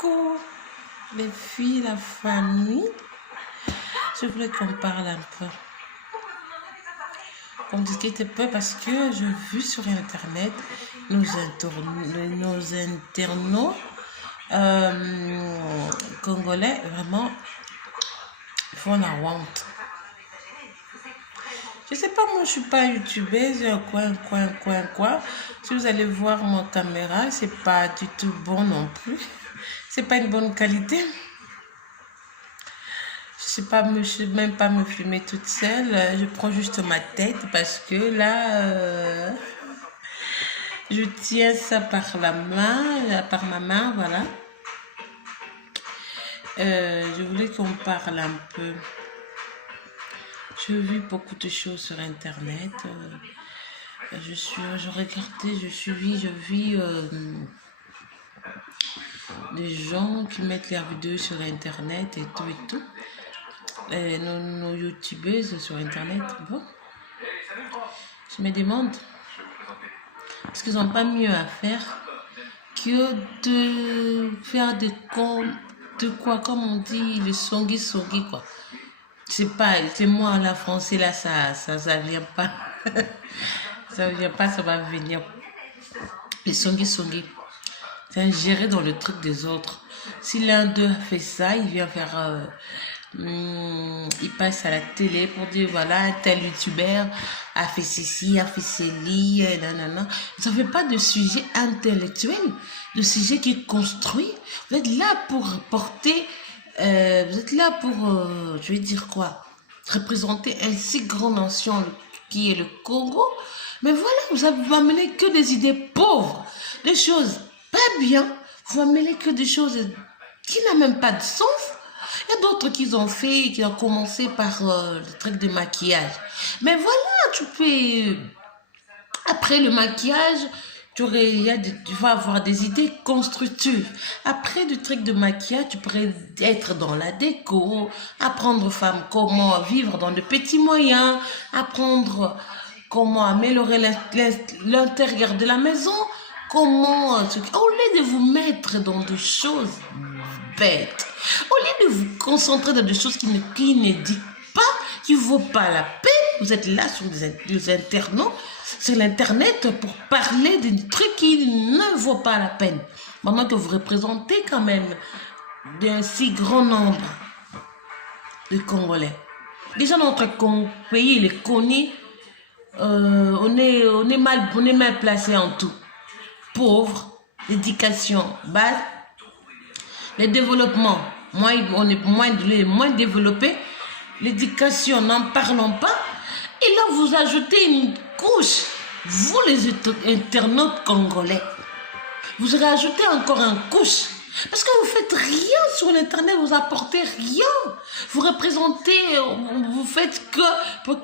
Coucou les filles, la famille. Je voulais qu'on parle un peu. Qu'on discute un peu parce que j'ai vu sur internet nos internautes congolais vraiment font la honte. Je sais pas, moi je suis pas youtubeuse, quoi. Si vous allez voir mon caméra, c'est pas du tout bon non plus. C'est pas une bonne qualité. Je sais même pas me filmer toute seule. Je prends juste ma tête parce que là, je tiens ça par la main, par ma main, voilà. Je voulais qu'on parle un peu. J'ai vu beaucoup de choses sur internet. Je regardais, je vis des gens qui mettent leurs vidéos sur internet et tout. Nos youtubeuses sur internet, bon, je me demande, est-ce qu'ils n'ont pas mieux à faire que de faire des cons, de quoi, comme on dit, le songi quoi. C'est pas, c'est moi la français là, ça vient pas. Ça vient pas, ça va venir. Les songi. C'est ingéré dans le truc des autres. Si l'un d'eux a fait ça, il vient faire... il passe à la télé pour dire voilà, un tel youtubeur a fait ceci, a fait celi, nanana. Ça ne fait pas de sujet intellectuel, de sujet qui construit. Vous êtes là pour porter, vous êtes là pour, je vais dire quoi, représenter un si grand nation qui est le Congo. Mais voilà, vous amenez que des idées pauvres, des choses pas bien, vous amenez que des choses qui n'ont même pas de sens. Il y a d'autres qui ont fait, qui ont commencé par le truc de maquillage. Mais voilà, tu peux... Après le maquillage, tu vas avoir des idées constructives. Après le truc de maquillage, tu pourrais être dans la déco, apprendre aux femmes comment vivre dans de petits moyens, apprendre comment améliorer l'intérieur de la maison, comment... Au lieu de vous mettre dans des choses bêtes, au lieu de vous concentrer dans des choses qui ne disent pas, qui ne vaut pas la peine, vous êtes là sur les internautes, sur l'internet pour parler de trucs qui ne vaut pas la peine. Maintenant que vous représentez quand même d'un si grand nombre de Congolais. Déjà notre pays, il est connu, on est mal placé en tout. Pauvre, l'éducation basse, le développement, on est moins développé, l'éducation, n'en parlons pas. Et là, vous ajoutez une couche, vous les internautes congolais, vous rajoutez encore une couche. Parce que vous faites rien sur l'internet, vous apportez rien. Vous représentez, vous faites que pour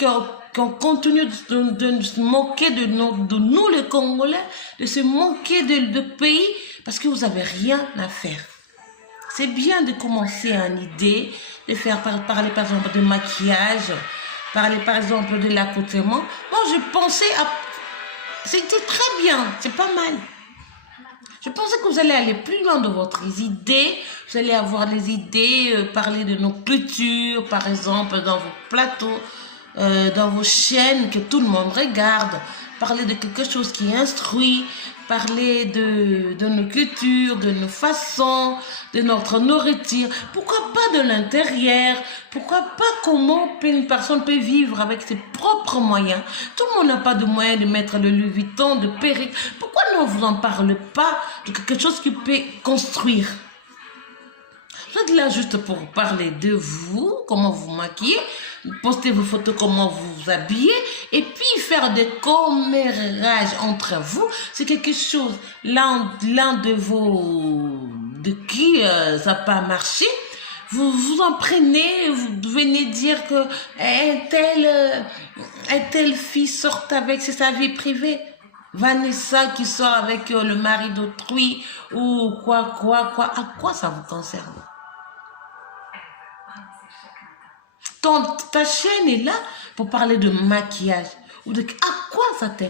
qu'on continue de se moquer de nous les Congolais, de se moquer de pays, parce que vous n'avez rien à faire. C'est bien de commencer une idée, de faire parler par exemple de maquillage, parler par exemple de l'accoutrement. Moi je pensais à... C'était très bien, c'est pas mal. Je pensais que vous allez aller plus loin de votre idée, vous allez avoir des idées, parler de nos cultures, par exemple, dans vos plateaux, dans vos chaînes que tout le monde regarde, parler de quelque chose qui instruit, parler de nos cultures, de nos façons, de notre nourriture. Pourquoi pas de l'intérieur? Pourquoi pas comment une personne peut vivre avec ses propres moyens? Tout le monde n'a pas de moyens de mettre le Louis Vuitton, de perruque. Pourquoi ne vous en parle pas de quelque chose qui peut construire? Vous êtes là juste pour parler de vous, comment vous maquillez, poster vos photos, comment vous vous habillez, et puis faire des commérages entre vous. C'est quelque chose, l'un de qui ça n'a pas marché, vous vous en prenez, vous venez dire que telle fille sort avec, c'est sa vie privée. Vanessa qui sort avec le mari d'autrui, ou quoi, à quoi ça vous concerne? Ta chaîne est là pour parler de maquillage. Ou de à quoi ça te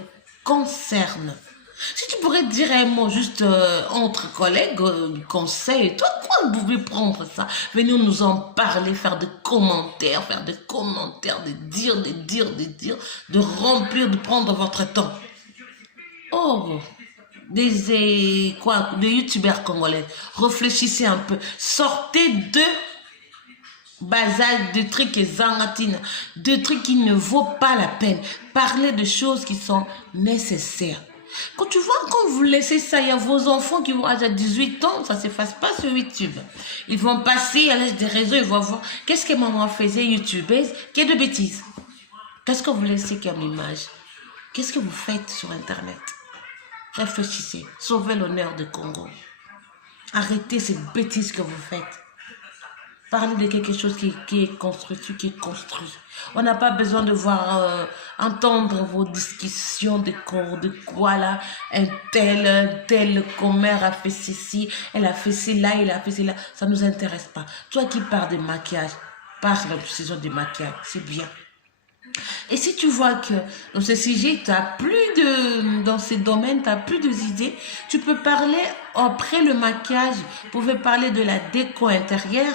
concerne? Si tu pourrais dire un mot juste entre collègues, conseil, toi, quoi vous pouvez prendre ça? Venir nous en parler, faire des commentaires, de dire, de remplir, de prendre votre temps. Oh, des youtubeurs congolais, réfléchissez un peu, sortez de bazar, de trucs zangatines, de trucs qui ne vaut pas la peine. Parlez de choses qui sont nécessaires. Quand tu vois, quand vous laissez ça, il y a vos enfants qui vont à 18 ans, ça ne s'efface pas sur YouTube. Ils vont passer à l'âge des réseaux, ils vont voir qu'est-ce que maman faisait youtubeuse, quelle de bêtises. Qu'est-ce que vous laissez comme image? Qu'est-ce que vous faites sur Internet? Réfléchissez, sauvez l'honneur du Congo. Arrêtez ces bêtises que vous faites. Parlez de quelque chose qui est constructif, qui est construit. On n'a pas besoin de voir, entendre vos discussions de quoi là. Un tel commère a fait ceci, elle a fait cela, il a fait cela. Ça ne nous intéresse pas. Toi qui parles de maquillage, parle de saison de maquillage, c'est bien. Et si tu vois que dans ce sujet, dans ces domaines, tu n'as plus d'idées, tu peux parler après le maquillage, vous pouvez parler de la déco intérieure,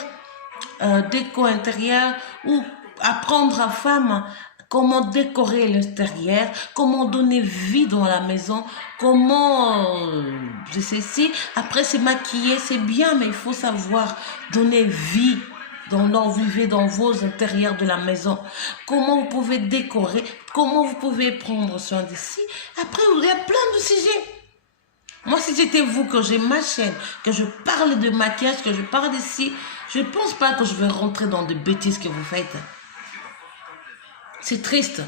ou apprendre à femme comment décorer l'extérieur, comment donner vie dans la maison, comment, je sais si, après se maquiller, c'est bien, mais il faut savoir donner vie. Vivez dans vos intérieurs de la maison. Comment vous pouvez décorer, comment vous pouvez prendre soin d'ici. Après, il y a plein de sujets. Moi, si c'était vous, que j'ai ma chaîne, que je parle de maquillage, que je parle d'ici, je ne pense pas que je vais rentrer dans des bêtises que vous faites. C'est triste.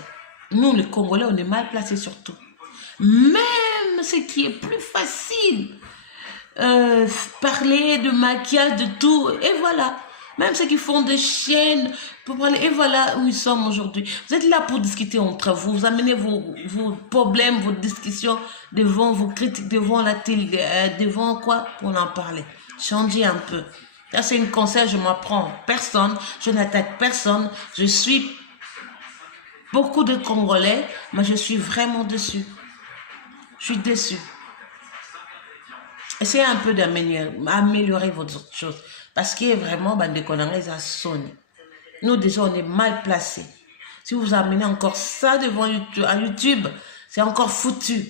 Nous, les Congolais, on est mal placés surtout. Même ce qui est plus facile, parler de maquillage, de tout, et voilà. Même ceux qui font des chaînes pour parler, et voilà où nous sommes aujourd'hui. Vous êtes là pour discuter entre vous, vous amenez vos problèmes, vos discussions devant vos critiques, devant la télé, devant quoi, pour en parler. Changez un peu. Là, c'est une conseil, je m'apprends personne, je n'attaque personne, je suis beaucoup de Congolais, mais je suis vraiment dessus. Je suis déçu. Essayez un peu d'améliorer votre chose. Parce que vraiment, bande de conneries, ça sonne. Nous, déjà, on est mal placés. Si vous amenez encore ça devant YouTube, c'est encore foutu.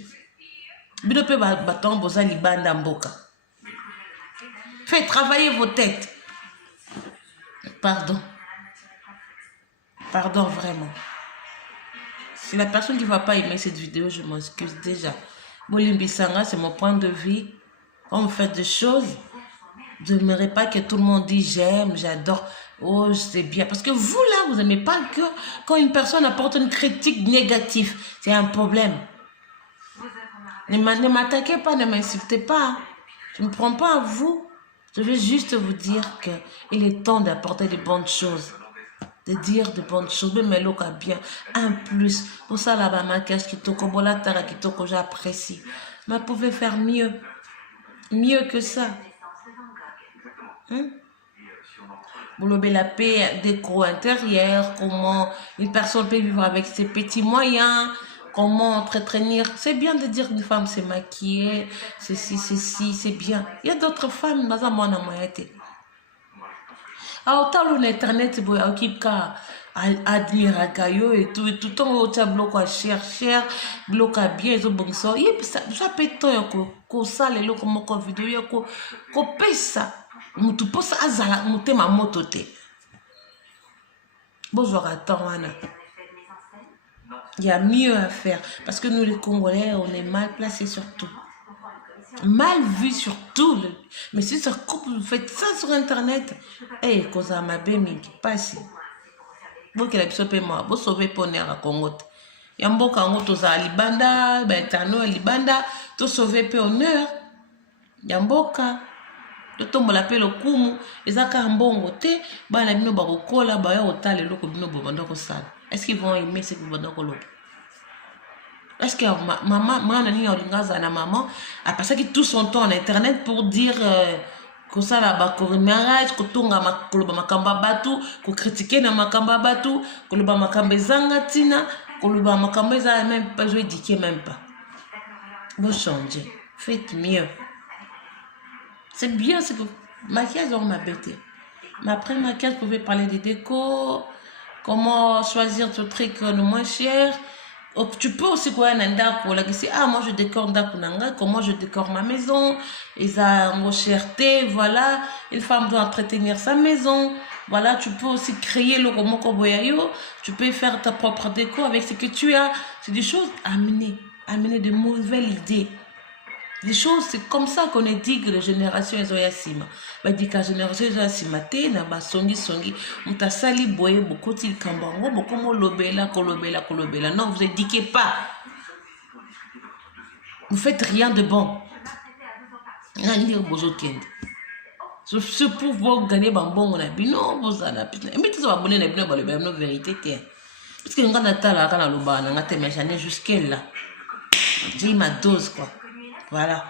Faites travailler vos têtes. Pardon. Pardon, vraiment. Si la personne qui ne va pas aimer cette vidéo, je m'excuse déjà. Bolimbisanga, c'est mon point de vue. Quand vous faites des choses, je n'aimerais pas que tout le monde dise j'aime, j'adore, oh c'est bien. Parce que vous là, vous n'aimez pas que quand une personne apporte une critique négative, c'est un problème. Ne m'attaquez pas, ne m'insultez pas. Je ne me prends pas à vous. Je veux juste vous dire qu'il est temps d'apporter de bonnes choses. De dire de bonnes choses, mais l'autre bien. Un plus. Pour ça, là-bas, ma cache qui toko, bola tara qui toko, j'apprécie. Mais vous pouvez faire mieux. Mieux que ça. Vous lobez la paix, déco intérieure, comment une personne peut vivre avec ses petits moyens, comment entretenir. C'est bien de dire qu'une femme s'est maquillée, ceci, c'est bien. Il y a d'autres femmes, dans un monde en moyenté. Alors, autant l'internet, il y a qui admire Kayo et tout le temps, au bloc à cher, bloc à bien, et bon ça. Ça peut être que ça, les locaux, comme vidéo, qu'on paye ça. Mutu posa azala mutema moto te. Bonjour attends Anna. Il y a mieux à faire parce que nous les Congolais on est mal placés surtout. Mal vu surtout. Mais si ça coupe, vous faites ça sur internet. Eh, cosa ma bemi passe. Vous qui l'avez moi, vous sauvez ponner à Congo. Yamboka ngoto za libanda, ben tano libanda, to sauver pe honneur. Yamboka tombola pe lokumu ezaka mbongo te bana bino bakokola baya otala eloko bino bobanda kosala. Est-ce qu'ils vont aimer ce que bobanda koloba? Est-ce que maman mwana nini olingaza na maman a passé tout son temps en internet pour dire kosala ba mariage kotonga makoloba makamba batu ko critiquer na makamba batu koloba makamba ezanga tina koloba makamba eza même pas je dis même pas. Vous changez. Faites mieux. C'est bien ce que... Maquillage, on m'a bêté. Mais après maquillage, vous pouvez parler des décos, comment choisir ton truc le moins cher. Tu peux aussi quoi un ndako là qui ah moi je décore ndako nanga, comment je décore ma maison, et ça en cherté, voilà, une femme doit entretenir sa maison. Voilà, tu peux aussi créer le roman koboyayo, tu peux faire ta propre déco avec ce que tu as. C'est des choses amener de nouvelles idées. Des choses, c'est comme ça qu'on est dit que la génération est Zoyasima. Bah, dit que la génération est Zoyasima, na ba songi, muta sali boye, beaucoup til kambango, beaucoup mo lobela. Non, vous édiquez pas. Vous faites rien de bon. Nandir bozo kend. Ce pour vous gagner bambon, on a bino, vous en a pis. Mais tu vas abonner na bino, la vérité, tiens. Parce que nous avons la loba, nous avons jusqu'à là. J'ai ma dose, quoi. Voilà.